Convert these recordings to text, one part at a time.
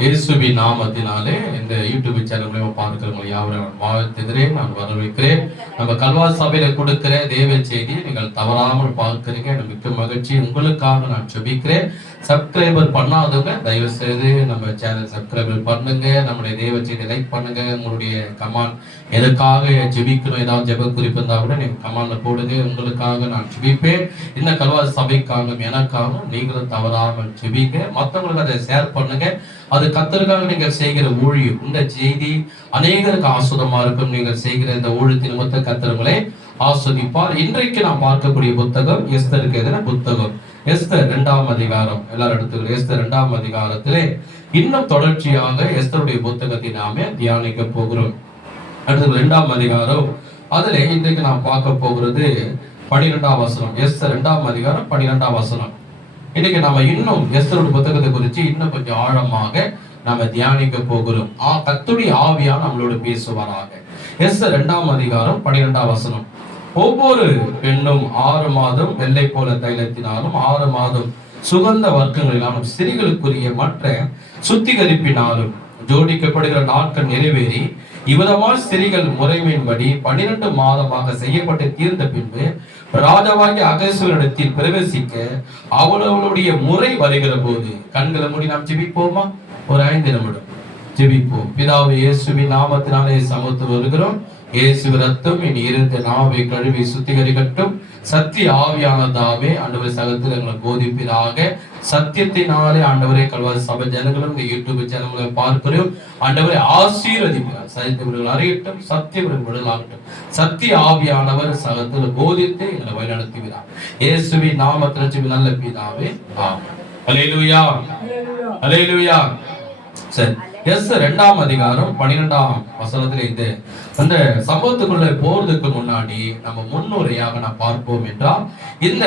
இயேசுவின் நாமத்தினாலே இந்த யூடியூப் சேனல் மூலமா பார்க்கிறவங்க யாவரையும் வாழ்த்துகிறேன், நான் வரவேற்கிறேன். நம்ம கல்வாரி சபையில கொடுக்கிற தேவ செய்தியை நீங்கள் தவறாமல் பார்க்கிறீங்க, எனக்கு மிக்க மகிழ்ச்சி. உங்களுக்காக நான் ஜெபிக்கிறேன். சப்ஸ்கிரைபர் பண்ணாதவங்க தயவு செய்து நம்ம சேனல் சப்ஸ்கிரைபர் பண்ணுங்க, நம்முடைய தேவ செய்தி லைக் பண்ணுங்க. உங்களுடைய கமெண்ட் எதுக்காக ஜெபிக்கணும், ஏதாவது ஜெப குறிப்பு இருந்தா கூட நீங்க கமெண்ட்ல போடுங்க. உங்களுக்காக நான் ஜெபிப்பேன். இந்த கல்வாரி சபைக்காகவும் எனக்காகவும் நீங்களும் தவறாமல் ஜெபிங்க. மற்றவங்களுக்கு அதை ஷேர் பண்ணுங்க. அது கர்த்தருக்காக நீங்கள் செய்கிற ஊழியம். இந்த செய்தி அநேகருக்கு ஆசுதமா இருக்கும். நீங்கள் செய்கிற இந்த ஊழியத்தின் நிமித்த கர்த்தர்களை ஆஸ்வதிப்பார். இன்றைக்கு நாம் பார்க்கக்கூடிய புத்தகம் எஸ்தருக்கு எதிரான புத்தகம். எஸ்தர் 2ஆம் அதிகாரம். எல்லாரும் எடுத்துக்கிறோம். எஸ்தர் 2ஆம் அதிகாரத்திலே இன்னும் தொடர்ச்சியாக எஸ்தருடைய புத்தகத்தை நாமே தியானிக்க போகிறோம். அடுத்து 2ஆம் அதிகாரம். அதுல இன்றைக்கு நாம் பார்க்க போகிறது 12ஆம் வசனம். எஸ்தர் 2ஆம் அதிகாரம் 12ஆம் வசனம். இன்னைக்கு நாம இன்னும் எஸ்தருடைய புத்தகத்தை குறித்து இன்னும் கொஞ்சம் ஆழமாக நாம தியானிக்க போகிறோம். கர்த்தருடைய ஆவியானவர் நம்மளோடு பேசுவாராக. எஸ்தர் 2ஆம் அதிகாரம் 12ஆம் வசனம். ஒவ்வொரு பெண்ணும் 6 மாதம் வெள்ளை போல தைலத்தினாலும் 6 மாதம் சுகந்த வர்க்கங்களினாலும் ஸ்திரீகளுக்குரிய மற்ற சுத்திகரிப்பினாலும் ஜோடிக்கப்படுகிற நாட்கள் நிறைவேறி இவ்விதமால் ஸ்திரீகள் முறைமையின்படி 12 மாதமாக செய்யப்பட்டு தீர்ந்த பின்பு ராஜாவாகிய அகஸ்வேருவிடத்தில் பிரவேசிக்க அவளுடைய முறை வருகிற போது கண்களை மூடி நாம் ஜெபிப்போமா? ஒரு 5 நிமிடம் ஜெபிப்போம். பிதாவே, இயேசுவின் நாமத்தினாலே சமூகத்தில் வருகிறோம். இயேசுவின் ரத்தம் என் இருந்த நாவை கழுவி சுத்திகரிக்கட்டும். சத்திய ஆவியானதாவே ஆண்டவரை சகத்தில் எங்களை போதிப்பீராக. சத்தியத்தினாலே ஆண்டவரை கல்வாரி சபை ஜனங்களும் இந்த யூடியூப் சேனல்களை பார்க்கிறோம். ஆண்டவரை ஆசீர்வதிப்பார். சத்தியவர்கள் அறியட்டும், சத்தியவர்கள் விடலாகட்டும். சத்திய ஆவியானவர் சகத்தில் போதித்து எங்களை வழிநடத்துகிறார். இயேசுவின் நாமத்தில் நல்ல பிதாவே, ஆமென். அல்லேலூயா, அல்லேலூயா. சரி, எஸ்தர் 2ஆம் அதிகாரம் 12ஆம் வசனத்துல இது அந்த சம்பவத்துக்குள்ள போறதுக்கு முன்னாடி நம்ம முன்னுரையாக நான் பார்ப்போம் என்றால், இந்த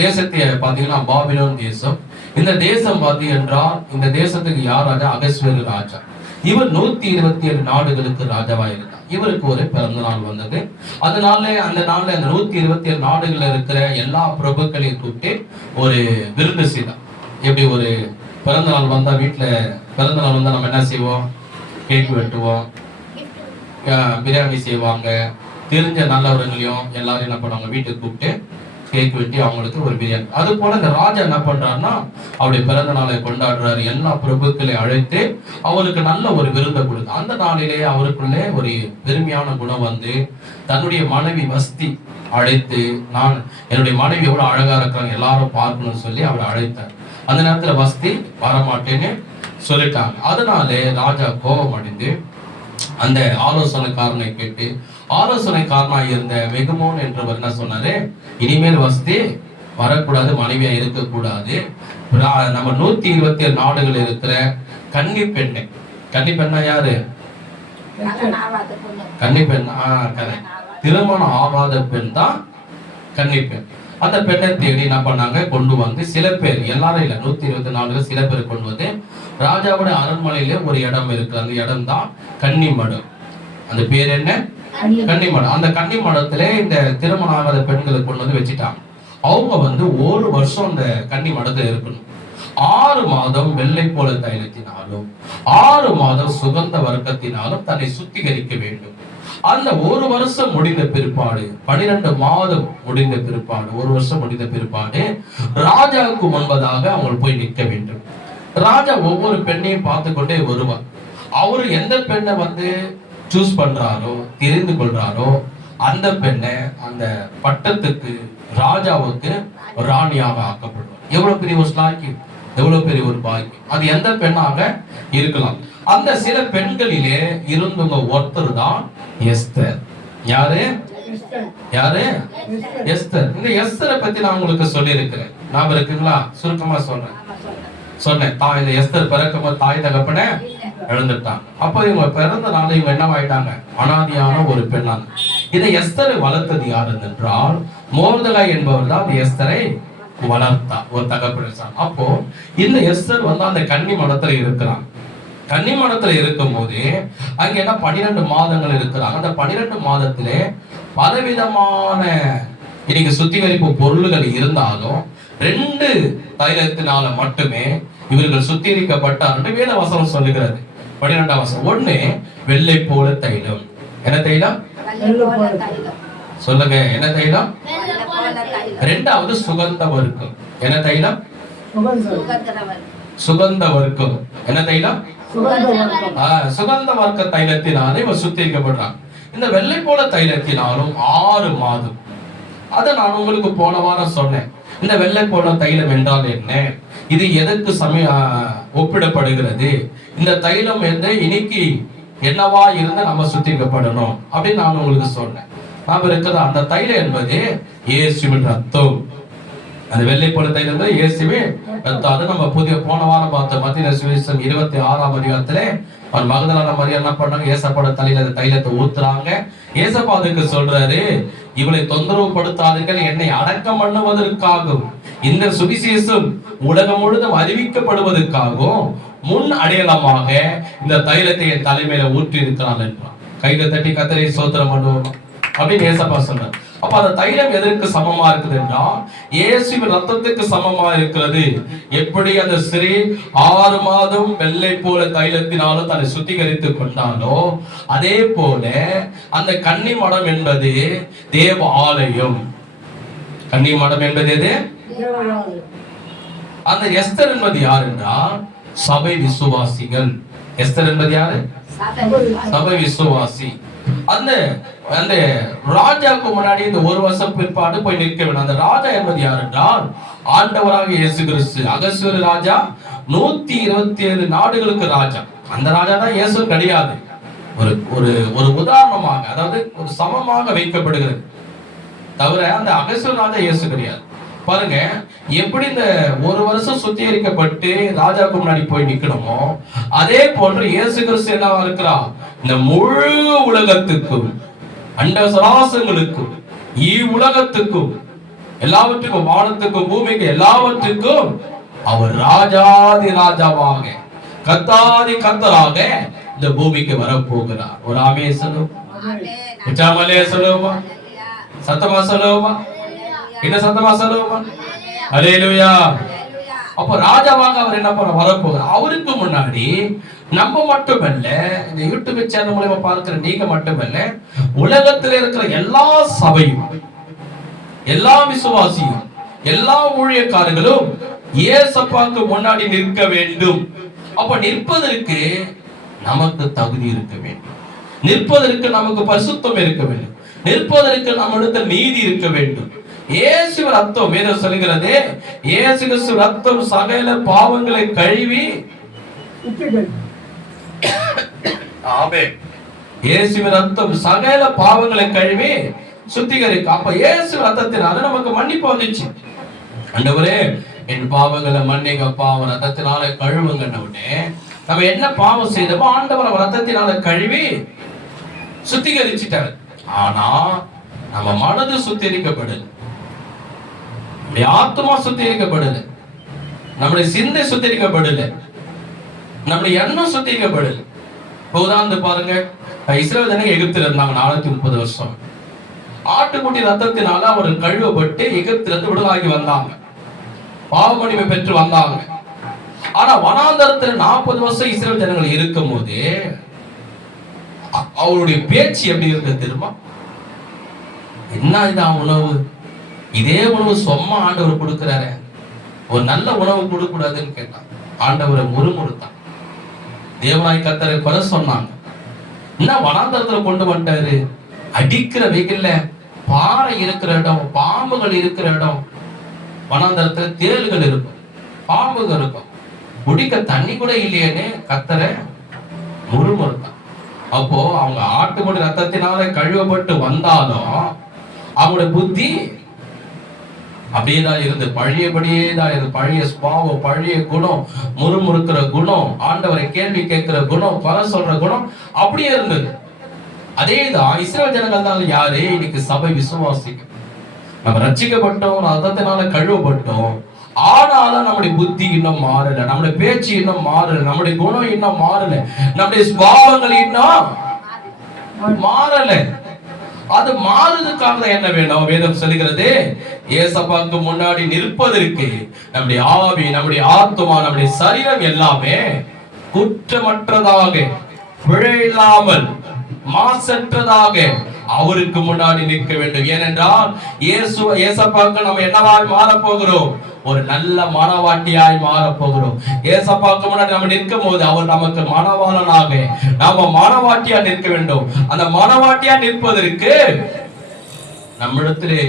தேசத்தை பாத்தீங்கன்னா பாபிலோன் தேசம். இந்த தேசம் பாத்தீங்கன்னா இந்த தேசத்துக்கு யார் ராஜா? அகஸ்வேரு ராஜா. இவர் 127 நாடுகளுக்கு ராஜாவா இருந்தார். இவருக்கு ஒரு பிறந்த நாள் வந்தது. அதனால அந்த நாள்ல அந்த 127 நாடுகள்ல இருக்கிற எல்லா பிரபுக்களையும் கூப்பிட்டு ஒரு விருந்து செய்தார். எப்படி ஒரு பிறந்த நாள் வந்தா வீட்டுல பிறந்த நாள் வந்தா நம்ம என்ன செய்வோம்? கேக் வெட்டுவோம், பிரியாணி செய்வாங்க. தெரிஞ்ச நல்லவர்களையும் எல்லாரும் என்ன பண்ணுவாங்க? வீட்டுக்கு கூப்பிட்டு கேக் வெட்டி அவங்களுக்கு ஒரு பிரியாணி. அது போல இந்த ராஜா என்ன பண்றாருன்னா அவருடைய பிறந்த நாளை கொண்டாடுறாரு. எல்லா பிரபுக்களை அழைத்து அவருக்கு நல்ல ஒரு விருந்தை கொடுத்து அந்த நாளிலே அவருக்குள்ளே ஒரு பெருமையான குணம் வந்து தன்னுடைய மனைவி வஸ்தி அழைத்து, நான் என்னுடைய மனைவி எவ்வளவு அழகா இருக்காங்க எல்லாரும் பார்க்கணும்னு சொல்லி அவரை அழைத்தார். அந்த நேரத்துல வஸ்தி வரமாட்டேன்னு சொல்லிட்டாங்க. அதனால ராஜா கோபம் அடைந்து அந்த ஆலோசனைக்காரனை கேட்டு, ஆலோசனைக்காரனா இருந்த மெகுமோன் என்றவர் என்ன சொன்னாரு? இனிமேல் வஸ்தி வரக்கூடாது, மனைவியா இருக்கக்கூடாது. நம்ம 127 நாடுகள் இருக்கிற கன்னி பெண்ணை, கன்னி பெண்ணா யாரு? கன்னி பெண், திருமணம் ஆகாத பெண் தான் கன்னி பெண். அந்த பெண்ணை தேடி என்ன பண்ணாங்க? கொண்டு வந்து சில பேர், எல்லாரும் இல்ல, 124 சில பேர் கொண்டு வந்து ராஜாவோட அரண்மனையில ஒரு இடம் இருக்கு. அந்த இடம் தான் கன்னிமடம். அந்த பேர் என்ன? கன்னிமடம். அந்த கன்னிமடத்துல இந்த திருமணம் ஆகாத பெண்களை கொண்டு வந்து வச்சுட்டாங்க. அவங்க வந்து 1 வருஷம் அந்த கன்னிமடத்துல இருக்கணும். 6 மாதம் வெள்ளை போல தைலத்தினாலும் 6 மாதம் சுகந்த வர்க்கத்தினாலும் தன்னை சுத்திகரிக்க வேண்டும். அந்த 1 வருஷம் முடிந்த பிற்பாடு, 12 மாதம் முடிந்த பிற்பாடு, 1 வருஷம் முடிந்த பிற்பாடு ராஜாவுக்கு முன்பதாக அவங்க போய் நிற்க வேண்டும். ராஜா ஒவ்வொரு பெண்ணையும் பார்த்து கொண்டே வருவார். அவரு எந்த பெண்ணை வந்து சூஸ் பண்றாரோ, தெரிந்து கொள்றாரோ, அந்த பெண்ணை அந்த பட்டத்துக்கு ராஜாவுக்கு ராணியாக ஆக்கப்படுவார். எவ்வளவு பெரிய ஒரு பாக்கியம், எவ்வளவு பெரிய ஒரு பாக்கியம். அது எந்த பெண்ணாக இருக்கலாம். அந்த சில பெண்களிலே இருந்தவங்க ஒருத்தர் தான் எஸ்தர். யாரு? யாரு? எஸ்தர். இந்த எஸ்தரை பத்தி நான் உங்களுக்கு சொல்லி இருக்கிறேன், ஞாபகம் இருக்குங்களா? சுருக்கமா சொன்னேன். இந்த எஸ்தர் பிறக்கும்போது தாய் தகப்பனை இழந்துட்டாங்க. அப்ப இவங்க பிறந்த நாள் இவங்க என்னவாயிட்டாங்க? அனாதியான ஒரு பெண்ணாங்க. இதை எஸ்தரை வளர்த்தது யாரு என்றால் மோர்தகாய் என்பவர் தான் அந்த எஸ்தரை வளர்த்தா, ஒரு தகப்பன். அப்போ இந்த எஸ்தர் வந்து அந்த கன்னி மடத்துல இருக்கிறாங்க. கன்னிமடத்துல இருக்கும் போது அங்க என்ன 12 மாதங்கள் இருக்கிறாங்க. அந்த 12 மாதத்திலே பலவிதமான இன்னைக்கு சுத்திகரிப்பு பொருள்கள் இருந்தாலும் 2 தைலத்தினால மட்டுமே இவர்கள் சுத்திகரிக்கப்பட்டார் என்று வேத வசனம் சொல்லுகிறது. 12ஆம் வசனம். ஒண்ணு வெள்ளை போல தைலம். என்ன தைலம்? சொல்லுங்க, என்ன தைலம்? இரண்டாவது சுகந்த வர்க்கம். என்ன தைலம்? சுகந்த வர்க்கம். என்ன தைலம்? சுகந்த வர்க்க தைலத்தினாலே இவர் சுத்திகரிக்கப்படுறான். இந்த வெள்ளை போல தைலத்தினாலும் 6 மாதம். அதை நான் உங்களுக்கு போன வாரம் சொன்னேன். இந்த வெள்ளை போல தைலம் என்றால் என்ன, இது எதற்கு ஒப்பிடப்படுகிறது, இந்த தைலம் என்று இன்னைக்கு என்னவா இருந்தா நம்ம சுத்திகரிக்கப்படணும் அப்படின்னு நான் உங்களுக்கு சொன்னேன். நாம இருக்கிற அந்த தைலம் என்பது இயேசுவின் ரத்தம். அந்த வெள்ளை போல தைலம் என்பது இயேசுவின் ரத்தம். அது நம்ம போன வாரம் பார்த்த மத்திய சுவிசேஷம் 26ஆம் அதிகாரத்திலே அவன் மகதலேனா மரியாள் என்ன பண்ணாங்க, ஏசப்பாவோட தலையில அந்த தைலத்தை ஊத்துறாங்க. ஏசப்பா அதுக்கு சொல்றாரு, இவளை தொந்தரவு படுத்தாதீர்கள், என்னை அடக்கம் பண்ணுவதற்காகவும் இந்த சுவிசேஷம் உலகம் முழுதும் அறிவிக்கப்படுவதற்காகவும் முன் அடையாளமாக இந்த தைலத்தை என் தலைமையில ஊற்றி இருக்கிறான் என்றான். கையில தட்டி கர்த்தரை ஸ்தோத்திரம் பண்ணுவோம் அப்படின்னு ஏசப்பா சொன்னார். அப்ப அந்த தைலம் எதற்கு சமமா இருக்குது என்றால் இயேசுவின் ரத்தத்துக்கு சமமா இருக்கிறது. எப்படி அந்த ஸ்திரீ 6 மாதம் வெள்ளை போல தைலத்தினாலும் தன்னை சுத்திகரித்துக் கொண்டாலோ, அதே போல அந்த கன்னி மடம் என்பது தேவ ஆலயம். கன்னி மடம் என்பது எது? அந்த எஸ்தர் என்பது யார் என்றால் சபை விசுவாசிகள். எஸ்தர் என்பது யாரு? சபை விசுவாசி. அந்த அந்த ராஜாவுக்கு முன்னாடி இந்த 1 வருஷம் பிற்பாடு போய் நிற்க வேண்டும். அந்த ராஜா என்பது யார் என்றால் ஆண்டவராக இயேசு கிறிஸ்து. அகஸ்வேரு ராஜா 127 நாடுகளுக்கு ராஜா. அந்த ராஜா தான் இயேசு கிடையாது. ஒரு ஒரு ஒரு உதாரணமாக, அதாவது ஒரு சமமாக வைக்கப்படுகிறது தவிர அந்த அகஸ்வேரு ராஜா இயேசு கிடையாது. பாருங்க, எப்படி இந்த 1 வருஷம் சுத்திகரிக்கப்பட்டு ராஜாவுக்கு முன்னாடி போய் நிக்கணுமோ, அதே போன்று இயேசு கிறிஸ்து என்னவா இருக்கிறார், இந்த முழு உலகத்துக்கும் அண்ட சராசங்களுக்கும் உலகத்துக்கும் எல்லாவற்றுக்கும் வானத்துக்கும் பூமிக்கு எல்லாவற்றுக்கும் அவர் ராஜாதி ராஜாவாக கர்த்தாதி கர்த்தராக இந்த பூமிக்கு வரப்போகிறார். ஒரு ஆமே சொல்லுவோமா, சொல்லுவோமா, சத்தமா சொல்லுவோமா, என்ன சத்தமா சொல்லுவோமா, அல்லேலூயா. அப்ப ராஜாவாக அவர் என்ன பண்ண வரப்போகிறார். அவருக்கு முன்னாடி நம்ம மட்டுமல்ல, இந்த யூடியூப் சேனல் மூலமா பார்க்கிற நீங்க மட்டுமல்ல, உலகத்தில் இருக்கிற எல்லா சபையும், எல்லா விசுவாசியும், எல்லா ஊழியக்காரர்களும் இயேசப்பாக்கு முன்னாடி நிற்க வேண்டும். அப்ப நிற்பதற்கு நமக்கு தகுதி இருக்க வேண்டும், நிற்பதற்கு நமக்கு பரிசுத்தம் இருக்க வேண்டும், நிற்பதற்கு நம்மிடத்தில் நீதி இருக்க வேண்டும். இயேசு ரத்தம், வேதம் சொல்கிறது, இயேசு கிறிஸ்து ரத்தம் சகல பாவங்களை கழுவி, இயேசுவின் ரத்தம் சகல பாவங்களை கழுவி சுத்திகரிக்கும். அப்ப இயேசு ரத்தத்தினால நமக்கு மன்னிப்பு வந்துச்சு. ஆண்டவரே என் பாவங்களை மன்னிங்கப்பா, அவர் ரத்தத்தினால கழுவுங்கன்னு நம்ம என்ன பாவம் செய்தோமோ ஆண்டவர் ரத்தத்தினால கழுவி சுத்திகரிச்சிட்டார். ஆனா நம்ம மனது சுத்திகரிக்கப்படல, நம்முடைய ஆத்மா சுத்திகரிக்கப்படல, நம்முடைய சிந்தை சுத்திகரிக்கப்படல, நம்முடைய எண்ணம் சுத்திகரிக்கப்படல. உதாரணத்து பாருங்க, இஸ்ரவேல் ஜனங்க எகிப்தில இருந்தாங்க 430 வருஷம். ஆட்டுக்குட்டி ரத்தத்தினால அவர்கள் கழுவப்பட்டு எகிப்திலிருந்து விடுதலாகி வந்தாங்க, பாவ மன்னிப்பை பெற்று வந்தாங்க. ஆனா வனாந்தரத்துல 40 வருஷம் இஸ்ரவேல் ஜனங்கள் இருக்கும் போது அவருடைய பேச்சு எப்படி இருந்தது தெரியுமா? என்ன இதான் உணவு, இதே உணவு சும்மா ஆண்டவர் கொடுக்கிறாரு, ஒரு நல்ல உணவு கொடுக்க கூடாதுன்னு கேட்டான். ஆண்டவரை முறுமுறுத்தான், தேவனாய் கர்த்தரை கொலை சொன்னாங்க. என்ன வனாந்தரத்துல கொண்டு வந்துட்டாரு, அடிக்கிற வெயில்ல பாறை இருக்கிற இடம், பாம்புகள் இருக்கிற இடம், வனாந்தரத்துல தேள்கள் இருக்கும், பாம்புகள் இருக்கும், குடிக்க தண்ணி கூட இல்லையேன்னு கர்த்தரை முறுமுறுத்தான். அப்போ அவங்க ஆட்டுக்குடி ரத்தத்தினால கழுவப்பட்டு வந்தாலும் அவங்களுடைய புத்தி அப்படியேதான் இருந்து, பழையபடியே தான் இருந்து, பழைய சுபாவம், பழைய குணம், முறுமுறுக்கிற குணம், ஆண்டவரை கேள்வி கேட்கிற குணம், பல சொல்ற குணம் அப்படியே இருந்தது. அதேதான் இஸ்ரவேல் ஜனங்கள் தான் யாரு, இன்னைக்கு சபை விசுவாசிகள். நம்ம ரட்சிக்கப்பட்டோம், ரத்தத்தினால கழுவப்பட்டோம், ஆனாலும் நம்முடைய புத்தி இன்னும் மாறல, நம்முடைய பேச்சு இன்னும் மாறல, நம்முடைய குணம் இன்னும் மாறல, நம்முடைய சுபாவங்கள் இன்னும் மாறல. அது மாறுவதற்காக என்ன வேணும்? வேதம் சொல்லுகிறது, ஏசப்பாக்கு முன்னாடி நிற்பதற்கு நம்முடைய ஆவி, நம்முடைய ஆத்துமா, நம்முடைய சரீரம் எல்லாமே குற்றமற்றதாக, பிழை இல்லாமல், மாசற்றதாக அவருக்கு முன்னாடி நிற்க வேண்டும். ஏனென்றால் ஏசப்பாக்கு நம்ம என்னவாய் மாற போகிறோம்? ஒரு நல்ல மனவாட்டியாய் மாற போகிறோம். ஏசப்பாக்கு முன்னாடி நம்ம நிற்கும் போது அவர் நமக்கு மனவாளனாக, நாம மனவாட்டியா நிற்க வேண்டும். அந்த மனவாட்டியா நிற்பதற்கு நம்மிடத்திலே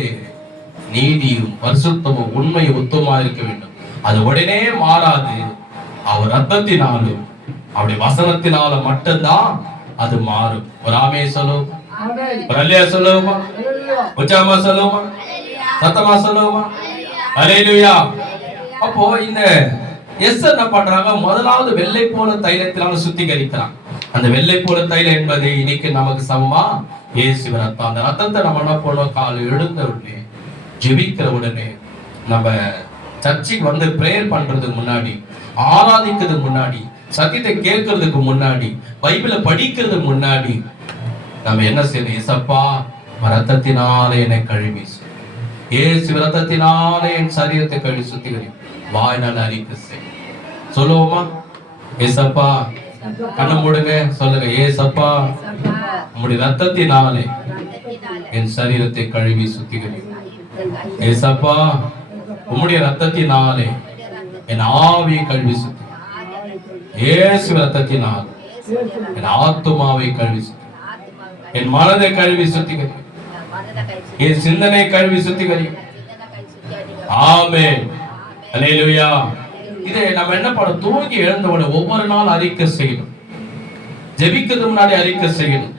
நீதியும் பரிசுத்தமும் உண்மையும் உத்தமா இருக்க வேண்டும். அது உடனே மாறாது. அவர் ரத்தத்தினாலும் அவருடைய வசனத்தினால மட்டும்தான் அது மாறும். ஒரு ஆமே சொல்லுவோமா? ஒரு அல்லேலூயா சொல்லுவோமா? உச்சாமா சொல்லுவோமா? சத்தமா சொல்லுவோமா? அல்லேலூயா. அப்போ இந்த என்ன பண்றாங்க? முதலாவது வெள்ளை போல தைலத்தினால சுத்திகரிக்கிறாங்க. அந்த வெள்ளை போல தைலம் என்பது இன்னைக்கு நமக்கு சமமா இயேசு ரத்தம். அந்த ரத்தத்தை நம்ம என்ன பண்ணுவோம்? காலை எழுந்த உடனே, ஜெபிக்கிற உடனே, நம்ம சர்ச்சுக்கு வந்து பிரேயர் பண்றதுக்கு முன்னாடி, ஆராதிக்கிறதுக்கு முன்னாடி, சத்தியத்தை கேட்கறதுக்கு முன்னாடி, பைபிளை படிக்கிறதுக்கு முன்னாடி நம்ம என்ன செய்யணும்? ஏசப்பா ரத்தத்தினாலே என்னை கழுவி, இயேசு ரத்தத்தினாலே என் சரீரத்தை கழுவி சுத்திகரி, வாய்நாள் அறிக்கை செய். சொல்லுவோமா? ஏசப்பா, கண்ணை மூடுங்க, சொல்லுங்க. ஏசப்பா, உம்முடைய ரத்தத்தினாலே என் சரீரத்தை கழுவி சுத்திகரி. ஏசப்பா, உம்முடைய ரத்தத்தினாலே என் ஆவியை கழுவி சுத்திகரி. இயேசு ரத்தத்தினால் என் ஆத்துமாவை கழுவி சுத்திகரி, என் மனதை கழுவி சுத்திகரி, என் சிந்தனை கழுவி சுத்திகரி. ஆமென். அல்லேலூயா. இதை நம்ம என்ன பண்ண? தூங்கி எழுந்தவுடனே ஒவ்வொரு நாள் அறிக்கை செய்யணும். ஜெபிக்கிறதுக்கு முன்னாடி அறிக்கை செய்யணும்.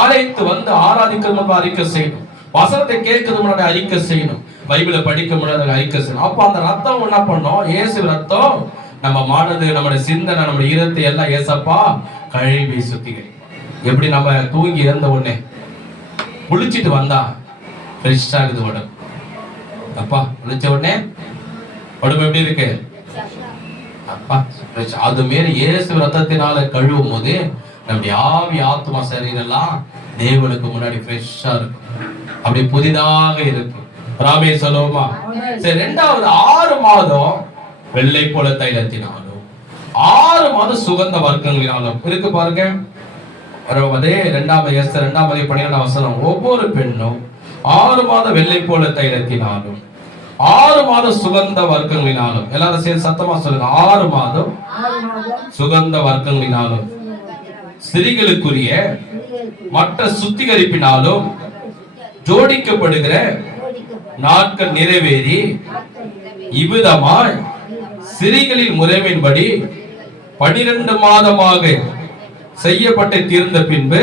ஆலயத்து வந்து ஆராதிக்கிறது முன்னாடி அறிக்கை செய்யணும். வசனத்தை கேட்கறது முன்னாடி அறிக்கை செய்யணும். பைபிளை படிக்க முன்னாடி அறிக்கை செய்யணும். அப்ப அந்த ரத்தம் என்ன பண்ணோம்? இயேசு ரத்தம் நம்ம மனது, நம்முடைய சிந்தனை, நம்முடைய இதயத்தை எல்லாம் ஏசப்பா கழுவி சுத்திகரி. எப்படி நம்ம தூங்கி இறந்த உடனே குளிச்சுட்டு வந்தா ஃப்ரெஷ் ஆகுது உடம்பு. அப்பா குளிச்ச உடனே உடம்பு எப்படி இருக்கு? அப்பா அது மாரி இயேசு ரத்தத்தினால கழுவும் போது நம்முடைய ஆவி, ஆத்மா, சரீரம் எல்லாம் தேவனுக்கு முன்னாடி ஃப்ரெஷ்ஷா இருக்கும். அப்படி புதிதாக இருக்கு. ராமே சொல்லுவோமா? சரி, 2வது 6 மாதம் வெள்ளை போல தைலத்தினாலும் 6 மாதம் சுகந்த வர்க்கங்களினாலும் இருக்கு பாருங்க. அதே 2 எஸ்தர் 2:12 வசனம், ஒவ்வொரு பெண்ணும் 6 மாதம் வெள்ளை போல தைலத்தினாலும் 6 மாதம் சுகந்த வர்க்கங்களினாலும், எல்லாரும் சேர்ந்து சத்தமா சொல்லுங்க, 6 மாதம் சுகந்த வர்க்கங்களினாலும் ஸ்திரீகளுக்குரிய மற்ற சுத்திகரிப்பினாலும் ஜோடிக்கப்படுகிற நாட்கள் நிறைவேறி இவ்விதமாய் ஸ்திரீகளின் முறைமையின்படி 12 மாதமாக செய்யப்பட்டு தீர்ந்த பின்பு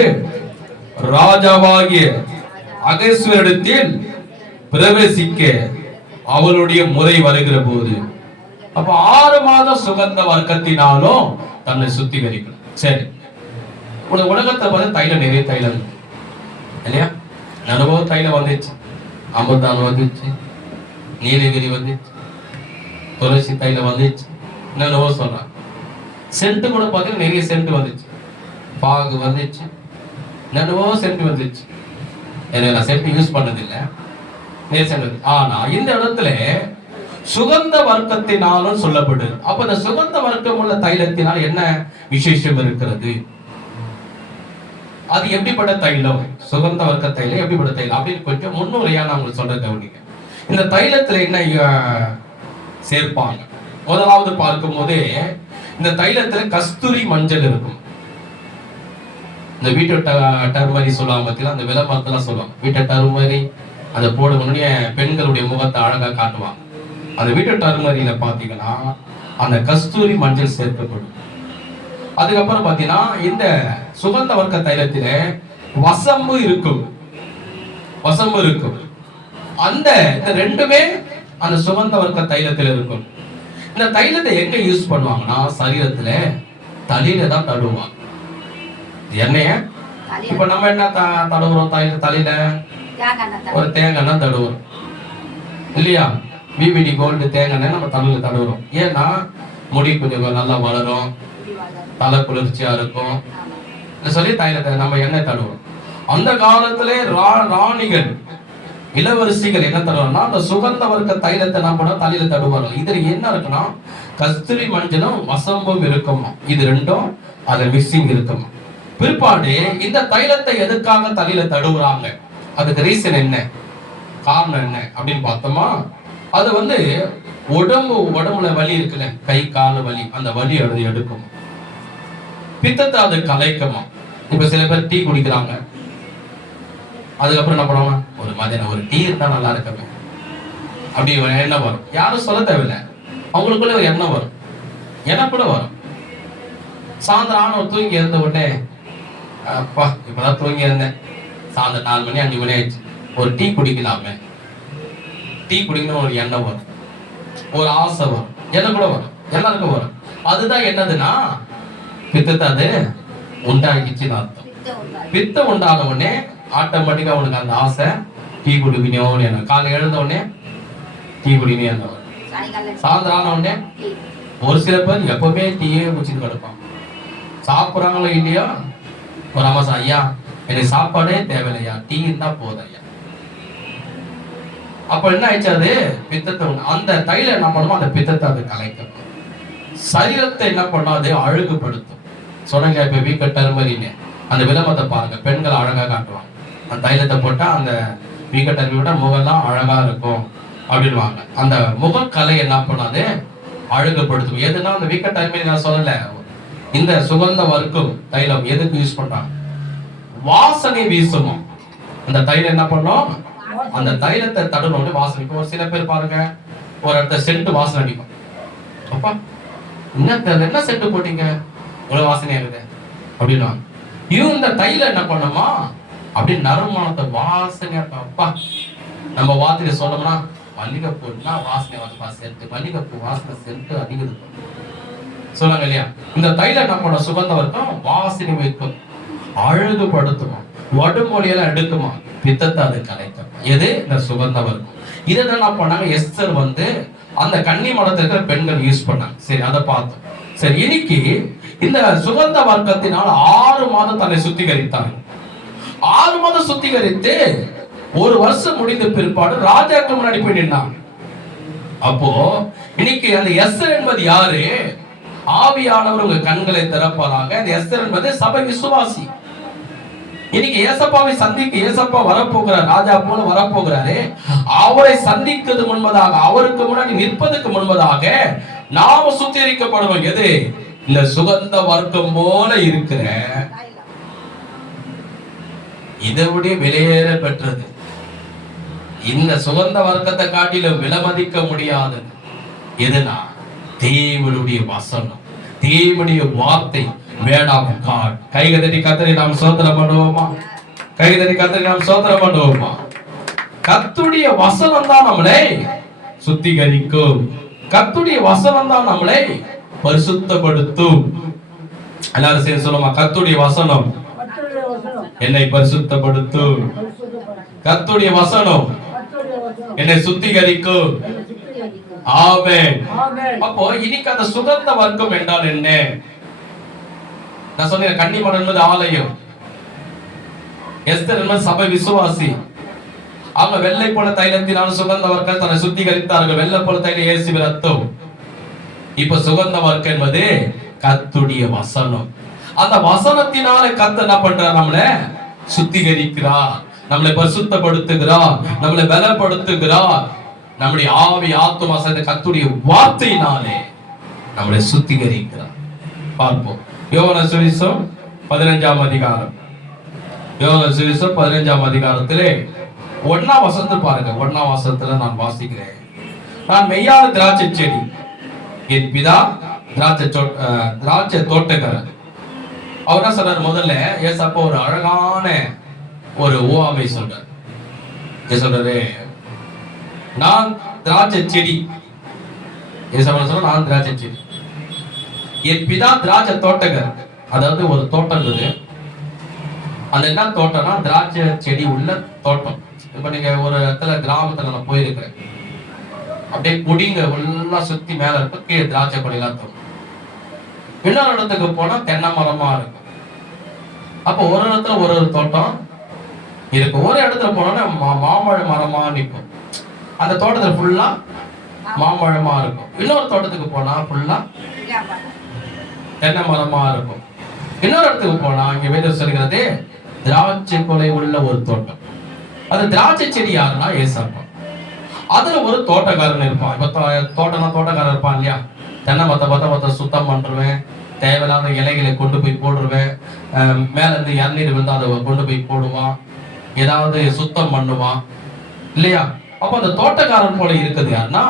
ராஜாவாகிய அகஸ்வேரிடத்தில் பிரவேசிக்க அவளுடைய முறை வருகிற போது, அப்ப 6 மாதம் சுகந்த வர்க்கத்தினாலும் தன்னை சுத்திகரிக்கணும். சரி, உலகத்தை பார்த்து தைலம் நிறைய தைலம் இல்லையா? நனுவோ தைலம் வந்துச்சு, அமிர்தானம் வந்துச்சு, நீலகிரி வந்துச்சு, துளசி தைலம் வந்துச்சு, என்னென்னவோ சொல்றாங்க. சென்ட் கூட பார்த்தீங்கன்னா நிறைய சென்ட் வந்துச்சு, பாகு வந்துச்சு, என்னென்னவோ சென்ட் வந்துச்சு. நான் சென்ட் யூஸ் பண்ணது இல்லை. ஆனா இந்த இடத்துல சுகந்த வர்க்கத்தினாலும் சொல்லப்படுது. அப்ப இந்த சுகந்த வர்க்கம் உள்ள தைலத்தினால் என்ன விசேஷம் இருக்கிறது? அது எப்படிப்பட்ட தைலம்? சுகந்த வர்க்க தைலம் எப்படிப்பட்ட தைலம் அப்படின்னு கொஞ்சம் முன்னுரையா நான் உங்களுக்கு சொல்ற கவனிங்க. இந்த தைலத்துல என்ன சேர்ப்பாங்க? முதலாவது பார்க்கும் போதே இந்த தைலத்துல கஸ்தூரி மஞ்சள் இருக்கும். இந்த வீட்டு டர்மரி சொல்லுவாங்க பார்த்தீங்களா, அந்த விளம்பரத்தெல்லாம் சொல்லுவாங்க. வீட்டு டர்மரி அதை போட முன்னாடியே பெண்களுடைய முகத்தை அழகா காட்டுவாங்க. அந்த வீட்டு டர்மரியில பாத்தீங்கன்னா அந்த கஸ்தூரி மஞ்சள் சேர்க்கப்படும். அதுக்கப்புறம் பாத்தீங்கன்னா இந்த சுகந்த வர்க்க தைலத்தில வசம்பு இருக்கும். வசம்பு இருக்கும். இந்த ரெண்டுமே அந்த சுகந்த வர்க்க தைலத்தில் இருக்கும். இந்த தைலத்தை எங்க யூஸ் பண்ணுவாங்கன்னா சரீரத்துல தலையில தான் தடுவாங்க. எண்ணெய இப்ப நம்ம என்ன தடவுறோம்? தலையில ஒரு தேங்காய் எண்ணெய் தடுவோம் இல்லையா? பிபிடி கோல்டு தேங்காய் எண்ணெய் நம்ம தலையில தடவுறோம். ஏன்னா முடி கொஞ்சம் நல்லா வளரும், தலை குளிர்ச்சியா இருக்கும் சொல்லி தைலத்தை நம்ம எண்ணெய் தடுவோம். அந்த காலத்திலே ராணிகள் இளவரசிகள் என்ன தருவாங்கன்னா அந்த சுகந்த வர்க்க தைலத்தை என்ன பண்ண தலையில தடுவார்கள். இதுல என்ன இருக்குன்னா கஸ்தூரி மஞ்சளும் வசம்பும் இருக்குமா, இது ரெண்டும் அது மிக்சிங் இருக்குமா. பிற்பாடு இந்த தைலத்தை எதுக்காக தலையில தடுவுறாங்க, அதுக்கு ரீசன் என்ன, காரணம் என்ன அப்படின்னு பார்த்தோமா, அது உடம்புல வலி இருக்குல்ல, கை கால வலி, அந்த வலி எடுக்கும், பித்தத்தை அது கலைக்குமா. இப்ப சில பேர் டீ குடிக்கிறாங்க, அதுக்கப்புறம் என்ன பண்ணுவாங்க, ஒரு மதியம் ஒரு டீ இருந்தா நல்லா இருக்கவே அப்படி ஒரு எண்ணம் வரும். யாரும் சொல்ல தேவையில்லை, அவங்களுக்குள்ள ஒரு எண்ணம் வரும், எனக்கு கூட வரும். சாயந்தரம் தூங்கி இருந்த உடனே அப்பா இப்பதான் தூங்கி இருந்தேன், சாயந்தரம் 4 மணி 5 மணி ஆயிடுச்சு, ஒரு டீ குடிக்கலாமே, டீ குடிக்கணும் ஒரு எண்ணம் வரும், ஒரு ஆசை வரும், எனக்கு கூட வரும், எல்லாருக்கும் வரும். அதுதான் என்னதுன்னா பித்தத்தை அது உண்டாக்கிச்சுன்னு அர்த்தம். பித்தம் உண்டான உடனே ஆட்டோமேட்டிக்கா உனக்கு அந்த ஆசை டீ குடிக்கணும். காலை எழுந்த உடனே டீ குடிக்கணும், சாயந்தரம் ஆன உடனே ஒரு சில பேர் எப்பவுமே டீயே குடிச்சிட்டு கிடப்பான். சாப்பிட்றாங்களோ இல்லையோ, ஒரு அம்மா ஐயா எனக்கு சாப்பாடே தேவையில்லையா, டீ இருந்தா போதும் ஐயா. அப்ப என்ன ஆயிடுச்சு, அது பித்தத்தை அந்த தைல என்ன பண்ணுமோ அந்த பித்தத்தை அது கலைக்கும். சரீரத்தை என்ன பண்ணும், அது அழகுபடுத்தும். சொன்னீங்க இப்ப வீக்கட்டர் மாதிரி அந்த விளம்பரத்தை பாருங்க, பெண்கள் அழகா காட்டுவாங்க, அந்த தைலத்தை போட்டா அந்த வீக்கட்டர் விட முகம்லாம் அழகா இருக்கும் அப்படின்வாங்க. அந்த முகக்கலை என்ன பண்ணாது, அழகுபடுத்தும். எதுனா அந்த வீக்கட்டர் மாதிரி நான் சொல்லல, இந்த சுகந்த வர்க்கம் தைலம் எதுக்கு யூஸ் பண்றாங்க, வாசனை வீசுமா. அந்த தைலம் என்ன பண்ணும், அந்த தைலத்தை தடவை வாசனைக்கும். ஒரு சில பேர் பாருங்க, ஒரு இடத்த சென்ட் வாசனை அடிக்கும், அப்பா என்ன சென்ட் போட்டீங்க இவ்வளவு வாசனையா இருக்குது அப்படின்னா, இந்த தைலம் என்ன பண்ணுமா அப்படி நறுமணத்தை வாசனையா இருக்கும். அப்பா நம்ம வார்த்தையில சொல்லணும்னா மல்லிகைப்பூன்னா வாசனை வந்து சென்ட், மல்லிகைப்பூ வாசனை சென்ட் அதிகம் சொல்லுவாங்க இல்லையா. இந்த தைலம் என்ன பண்ண சுகந்த வர்க்கம் வாசனை வைக்கும், அழகுபடுத்துமா, வடுமொழியெல்லாம் எடுக்குமா, பித்தத்தை அது கலைக்கும். எது இந்த சுகந்த வர்க்கம். இதை என்ன பண்ணாங்க, எஸ்தர் அந்த கன்னி மடத்துல இருக்கிற பெண்கள் யூஸ் பண்ணாங்க. சரி, அதை பார்த்தோம். சரி, இன்னைக்கு இந்த சுகந்த வர்க்கத்தினால் 6 மாதம் தன்னை சுத்திகரித்தாங்க. 6 மாதம் சுத்திகரித்து 1 வருஷம் முடிந்த பிற்பாடு ராஜாக்கு முன்னாடி போய் நின்னாங்க. அப்போ இன்னைக்கு அந்த எஸ்தர் என்பது யாரு, ஆவியானவர் உங்க கண்களை திறப்பாராக. அந்த எஸ்தர் என்பது சபை விசுவாசி. இன்னைக்கு ஏசப்பாவை சந்திக்க ஏசப்பா வரப்போகிறார், ராஜா போல வரப்போகிறாரு. அவரை சந்திக்கிறது முன்பதாக, அவருக்கு முன்னாடி நிற்பதற்கு முன்பதாக நாம சுத்திகரிக்கப்படுவோம். எது, இந்த சுகந்த வர்க்கம் போல இருக்கிற இதை விட விலையேற பெற்றது. இந்த சுகந்த வர்க்கத்தை காட்டிலும் விலமதிக்க முடியாதது எதுனா தேவனுடைய வசனம், தேவனுடைய வார்த்தை. வேடாம் காட். கைகதட்டி கர்த்தரை நாம் ஸ்தோத்திரம் பண்ணுவோமா, கைகதட்டி கர்த்தரை நாம் ஸ்தோத்திரம் பண்ணுவோமா. கர்த்தருடைய வசனம் தான் நம்மளை சுத்திகரிக்கும், கர்த்தருடைய வசனம் தான் நம்மளை பரிசுத்தப்படுத்தும். எல்லாரும் சேர்ந்து சொல்லுமா, கர்த்தருடைய வசனம் என்னை பரிசுத்தப்படுத்தும், கர்த்தருடைய வசனம் என்னை சுத்திகரிக்கும். ஆமென். அப்போ இன்னைக்கு அந்த சுகந்த வர்க்கம் என்றால் என்ன, நான் சொன்னேன், கன்னிமடம் என்பது ஆலயம், எஸ்தர் என்பது சபை விசுவாசி. அவங்க வெள்ளை போல தைலத்தினால் சுகந்த வர்க்கம் தன்னை சுத்திகரித்தார்கள். வெள்ளை போல தைலம் இயேசுவின் ரத்தம். இப்ப சுகந்த வர்க்கம் என்பது கர்த்தருடைய வசனம். அந்த வசனத்தினால கர்த்தர் என்ன பண்றார், நம்மளை சுத்திகரிக்கிறார், நம்மளை பரிசுத்தப்படுத்துகிறார், நம்மளை பலப்படுத்துகிறார். நம்முடைய ஆவி ஆத்துமா சேர்ந்த கர்த்தருடைய வார்த்தையினாலே நம்மளை சுத்திகரிக்கிறார். பார்ப்போம். யோவான் சுவிசேஷம் 15ஆம் அதிகாரம், யோவான் சுவிசேஷம் 15ஆம் அதிகாரத்திலே 1ஆம் வசனத்தை பாருங்க. 1ஆம் வசனத்துல நான் வாசிக்கிறேன். நான் மெய்யான திராட்சை செடி, என் பிதா திராட்சை தோட்டக்காரர். அவர் என்ன சொல்றாரு, முதல்ல ஏசப்பா ஒரு அழகான ஒரு உவமை சொல்றாரு. சொல்றாரு, நான் திராட்சை செடி. ஏசப்பா சொல்ற, நான் திராட்சை செடி, என் பிதா திராட்சை தோட்டக்காரர். அதாவது ஒரு தோட்டம் இருக்குது, அந்த என்ன தோட்டம்னா திராட்சை செடி உள்ள தோட்டம். இப்ப நீங்க ஒரு இடத்துல கிராமத்துல நான் போயிருக்கிறேன், அப்படியே கொடிங்க எல்லாம் சுத்தி மேல இருக்கும், கீழே திராட்சை கொடியெல்லாம் தோட்டம். இன்னொரு இடத்துக்கு போனா தென்னை மரமா இருக்கும். அப்ப ஒரு இடத்துல ஒரு தோட்டம், இதுக்கு ஒரு இடத்துல போனோம்னா மாம்பழ மரமா நிற்கும். அந்த தோட்டத்துல ஃபுல்லா மாம்பழமா இருக்கும். இன்னொரு தோட்டத்துக்கு போனா ஃபுல்லா தென்னை மரமா இருக்கும். இன்னொரு இடத்துக்கு போனா இங்க வேதம் சொல்கிறது திராட்சை கொலை உள்ள ஒரு தோட்டம். அது திராட்சை செடி யாருன்னா ஏசாப்பா. அதுல ஒரு தோட்டக்காரன் இருப்பான். இப்ப தோட்டக்காரன் இருப்பான் இல்லையா? தென்னை மத்த சுத்தம் பண்றேன், தேவையில்லாத இலைகளை கொண்டு போய் போடுருவேன், மேல இருந்து இளநீர் வந்து அதை கொண்டு போய் போடுவான், ஏதாவது சுத்தம் பண்ணுவான் இல்லையா? அப்ப அந்த தோட்டக்காரன் போல இருக்குது யாருன்னா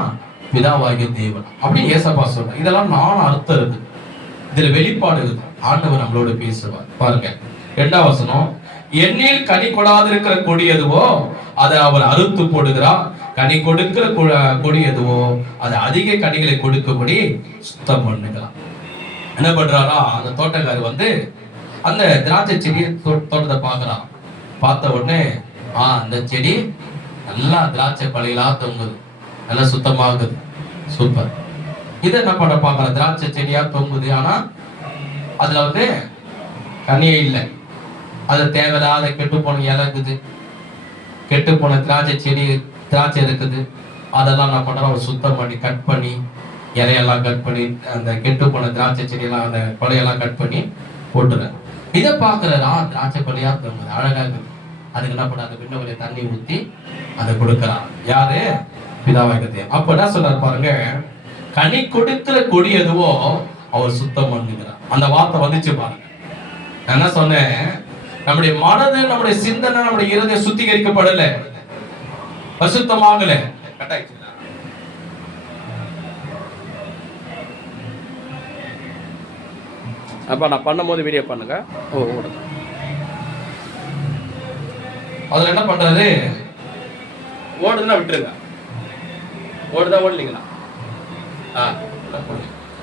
பிதாவாகிய தேவன். அப்படி ஏசப்பா சொல்ற. இதெல்லாம் நான் அர்த்தம் இருக்கு, இதுல வெளிப்பாடு இருக்கு. ஆண்டவர் நம்மளோட பேசுவார். பாருங்க 2ஆம் வசனம், எண்ணில் கனி கொடாதிருக்கிற கொடி எதுவோ அதை அவர் அறுத்து போடுகிறார், கனி கொடுக்கிற கொடி எதுவோ அது அதிக கனிகளை கொடுக்கும்படி சுத்தம் பண்ணுகிறார். என்ன பண்றாரா அந்த தோட்டக்காரர் வந்து அந்த திராட்சை செடியை தோட்டத்தை பார்க்கறான். பார்த்த உடனே அந்த செடி நல்லா திராட்சை பழையலா தொங்குது, நல்லா சுத்தமாகுது, சூப்பர். இதை என்ன பண்ண பார்க்கற, திராட்சை செடியா தொங்குது, ஆனா அதுல வந்து கனியே இல்லை. அது தேவையில்லாத கெட்டு போன இலை இருக்குது, கெட்டு போன திராட்சை இருக்குது. அதெல்லாம் என்ன பண்றோம், அவர் சுத்தம் பண்ணி கட் பண்ணி இலையெல்லாம் கட் பண்ணி அந்த கெட்டு போன திராட்சை செடியெல்லாம் அந்த கொலையெல்லாம் கட் பண்ணி போட்டுறேன். இதை பார்க்கறா திராட்சை கொலையா தொங்குது, அழகா இருக்குது. அதுக்கு என்ன பண்ண, அந்த விண்ணவரை தண்ணி ஊத்தி அதை கொடுக்கிறான். யாரு? பிதாவாகிய. அப்ப என்ன சொல்றாரு பாருங்க, கனி கொடுக்கிற கொடி எதுவோ அவர் சுத்தம் பண்ணுகிறார். அந்த வார்த்தை வந்துச்சு பாருங்க. என்ன சொன்னேன், நம்முடைய மனது, நம்முடைய சிந்தனை, நம்முடைய இருதயம் சுத்திகரிக்கப்படல, பரிசுத்தமாகல. அப்ப நான் பண்ணும்போது வீடியோ பண்ணுங்க. அதுல என்ன பண்றது, ஓடுதுன்னா விட்டுருங்க, ஓடுதா ஓடலீங்களா?